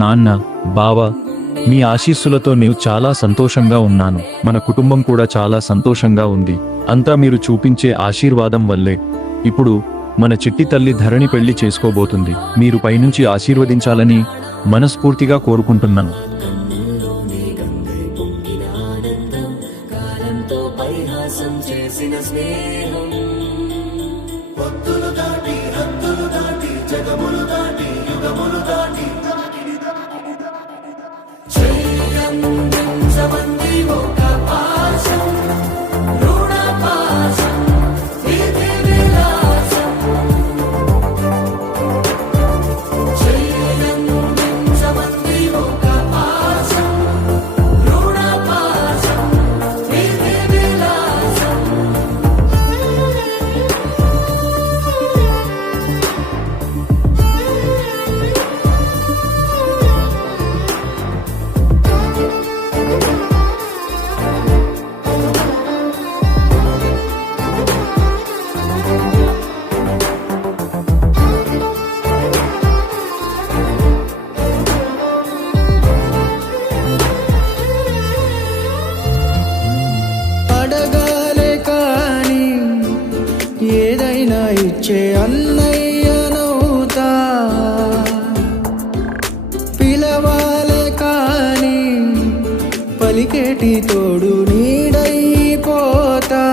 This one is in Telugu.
నాన్న, బావ, మీ ఆశీస్సులతో నేను చాలా సంతోషంగా ఉన్నాను. మన కుటుంబం కూడా చాలా సంతోషంగా ఉంది. అంతా మీరు చూపించే ఆశీర్వాదం వల్లే. ఇప్పుడు మన చిట్టి తల్లి ధరణి పెళ్లి చేసుకోబోతుంది. మీరు పైనుంచి ఆశీర్వదించాలని మనస్ఫూర్తిగా కోరుకుంటున్నాను. ఏదైనా ఇచ్చే అన్నయ్యనవుతా, పిలవాలే కాని పలికేటి తోడు నీడైపోతా.